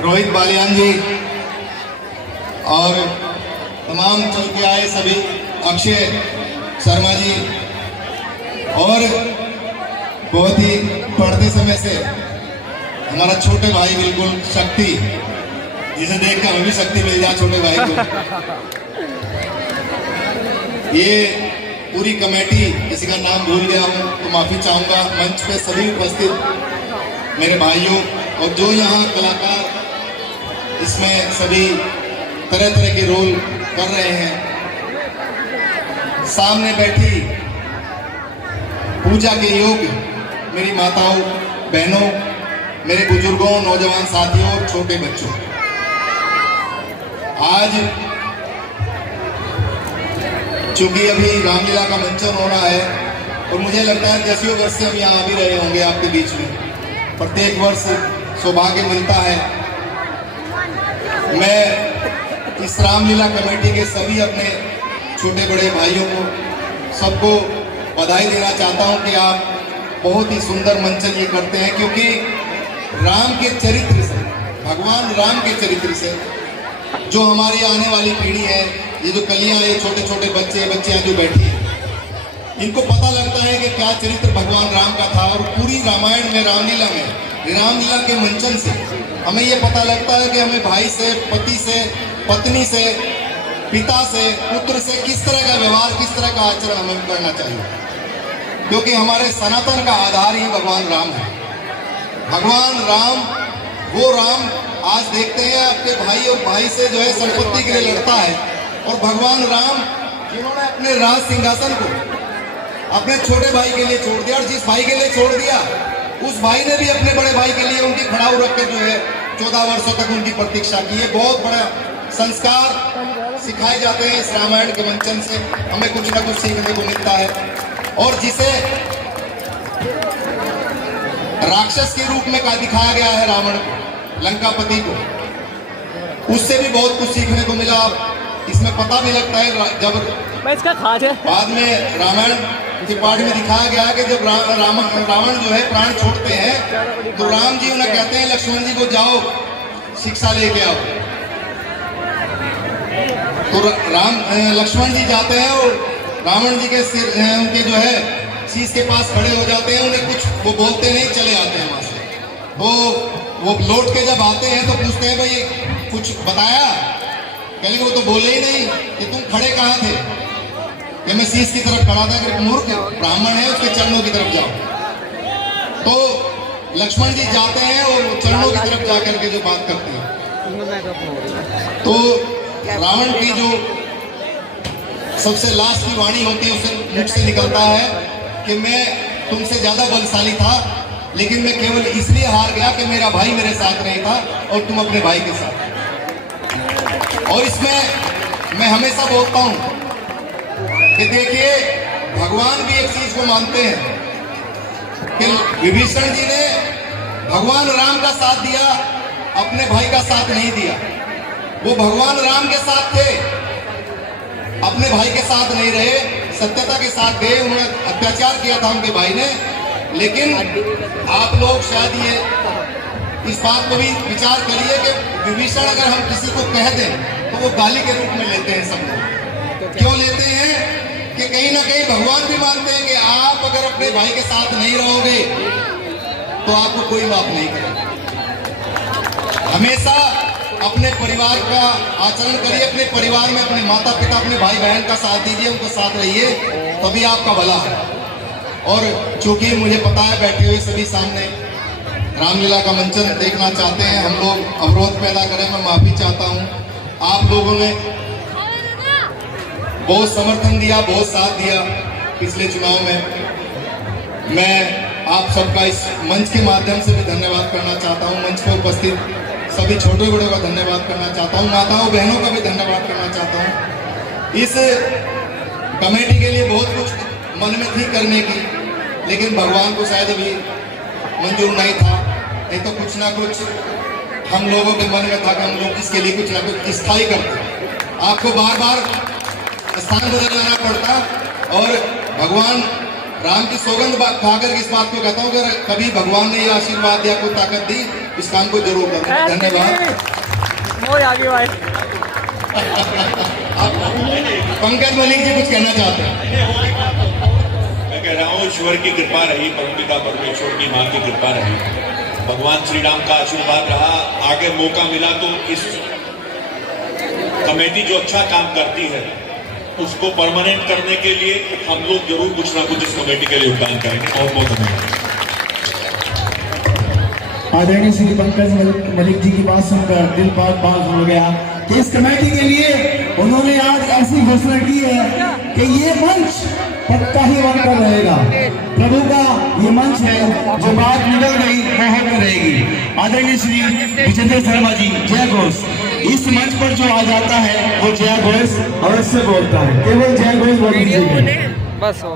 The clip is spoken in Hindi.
रोहित बालियान जी और तमाम चल के आए सभी, अक्षय शर्मा जी, और बहुत ही पढ़ते समय से हमारा छोटे भाई बिल्कुल शक्ति, जिसे देखकर हमें भी शक्ति मिल जाए छोटे भाई को। ये पूरी कमेटी, किसी का नाम भूल गया हूँ तो माफी चाहूंगा। मंच पे सभी उपस्थित मेरे भाइयों और जो यहाँ कलाकार इसमें सभी तरह तरह के रोल कर रहे हैं, सामने बैठी पूजा के योग्य मेरी माताओं, बहनों, मेरे बुजुर्गों, नौजवान साथियों और छोटे बच्चों, आज चूंकि अभी रामलीला का मंचन हो रहा है और मुझे लगता है दसियों वर्ष से हम यहाँ आ भी रहे होंगे आपके बीच में, प्रत्येक वर्ष सौभाग्य मिलता है। मैं इस रामलीला कमेटी के सभी अपने छोटे बड़े भाइयों को, सबको बधाई देना चाहता हूं कि आप बहुत ही सुंदर मंचन ये करते हैं, क्योंकि राम के चरित्र से, भगवान राम के चरित्र से जो हमारी आने वाली पीढ़ी है, ये जो कलियां, ये छोटे छोटे बच्चियां जो बैठी हैं, इनको पता लगता है कि क्या चरित्र भगवान राम का था। और पूरी रामायण में, रामलीला के मंचन से हमें ये पता लगता है कि हमें भाई से, पति से, पत्नी से, पिता से, पुत्र से किस तरह का व्यवहार, किस तरह का आचरण हमें करना चाहिए, क्योंकि हमारे सनातन का आधार ही भगवान राम है। भगवान राम, वो राम आज देखते हैं आपके भाई और भाई से जो है संपत्ति के लिए लड़ता है, और भगवान राम जिन्होंने अपने राज सिंहासन को अपने छोटे भाई के लिए छोड़ दिया, और जिस भाई के लिए छोड़ दिया उस भाई ने भी अपने बड़े भाई के लिए उनकी खड़ाऊ रख कर जो है 14 वर्षों तक उनकी प्रतीक्षा की है। बहुत बड़ा संस्कार सिखाए जाते हैं इस रामायण के मंचन से, हमें कुछ ना कुछ सीखने को मिलता है। और जिसे राक्षस के रूप में दिखाया गया है रावण को, लंकापति को, उससे भी बहुत कुछ सीखने को मिला। इसमें पता भी लगता है, जब इसका खास है बाद में रामायण के पाठ में दिखाया गया कि जब रावण जो है प्राण छोड़ते हैं तो राम जी उन्हें कहते हैं लक्ष्मण जी को, जाओ शिक्षा लेके आओ। तो लक्ष्मण जी जाते हैं और रावण जी के सिर, उनके जो है शीश के पास खड़े हो जाते हैं, उन्हें कुछ वो बोलते नहीं, चले आते हैं वहां से। वो लौट के जब आते हैं तो पूछते हैं भाई कुछ बताया? कहेंगे वो तो बोले ही नहीं कि तुम खड़े कहाँ थे, कि मैं शीश की तरफ खड़ा था, कि मूर्ख ब्राह्मण है उसके चरणों की तरफ जाओ। तो लक्ष्मण जी जाते हैं और चरणों की तरफ जाकर के जो बात करते हैं, तो रावण की जो सबसे लास्ट की वाणी होती है, उसे मुख से निकलता है कि मैं तुमसे ज्यादा बलशाली था, लेकिन मैं केवल इसलिए हार गया कि मेरा भाई मेरे साथ नहीं था और तुम अपने भाई के साथ। और इसमें मैं हमेशा बोलता हूं कि देखिए, भगवान भी एक चीज को मानते हैं कि विभीषण जी ने भगवान राम का साथ दिया, अपने भाई का साथ नहीं दिया। वो भगवान राम के साथ थे, अपने भाई के साथ नहीं रहे, सत्यता के साथ गए। उन्होंने अत्याचार किया था उनके भाई ने, लेकिन आप लोग शायद ये इस बात पर भी विचार करिए कि विभीषण अगर हम किसी को कह दें तो वो गाली के रूप में लेते हैं सब लोग। क्यों लेते हैं? कि कहीं ना कहीं भगवान भी मानते हैं कि आप अगर अपने भाई के साथ नहीं रहोगे तो आपको कोई माफ नहीं करेगा। हमेशा अपने परिवार का आचरण करिए, अपने परिवार में अपने माता पिता, अपने भाई बहन का साथ दीजिए, उनके साथ रहिए, तभी आपका भला है। और चूंकि मुझे पता है बैठे हुए सभी सामने रामलीला का मंचन देखना चाहते हैं, हम लोग अवरोध पैदा करें, मैं माफी चाहता हूं। आप लोगों ने बहुत समर्थन दिया, बहुत साथ दिया पिछले चुनाव में। मैं आप सबका इस मंच के माध्यम से भी धन्यवाद करना चाहता हूं। मंच पर उपस्थित सभी छोटे बड़ों का धन्यवाद करना चाहता हूं, माताओं बहनों का भी धन्यवाद करना चाहता हूं। इस कमेटी के लिए बहुत कुछ मन में थी करने की, लेकिन भगवान को शायद अभी मंजूर नहीं था, नहीं तो कुछ ना कुछ हम लोगों के मन में था कि हम लोग इसके लिए कुछ ना कुछ स्थायी करते। आपको बार बार स्थान बदलना पड़ता और भगवान राम की सौगंध खाकर इस बात को कहता हूँ कि कभी भगवान ने ये आशीर्वाद दिया, कोई ताकत दी, इस काम को जरूर करूँ। धन्यवाद। आगे भाई पंकज मलिक जी कुछ कहना चाहते हैं? मैं कह रहा हूँ ईश्वर की कृपा रही, परमपिता परमेश्वर की मां की कृपा रही, भगवान श्री राम का आशीर्वाद रहा। आगे मौका मिला तो इस कमेटी जो अच्छा काम करती है उसको परमानेंट करने के लिए हम लोग जरूर कुछ ना कुछ इस कमेटी के लिए योगदान करेंगे। बहुत बहुत धन्यवाद। आदरणीय श्री पंकज मलिक जी की बात सुनकर दिल बात हो गया कि इस कमेटी के लिए उन्होंने आज ऐसी घोषणा की है कि ये मंच पक्का ही बनकर रहेगा। प्रभु का ये मंच है, जो बात निकल गई वो होकर रहेगी। आदरणीय श्री विजेंद्र शर्मा जी जय घोष, इस मंच पर जो आ जाता है वो जय घोष अवश्य बोलता है, केवल जय घोष बोल दीजिए। बस हो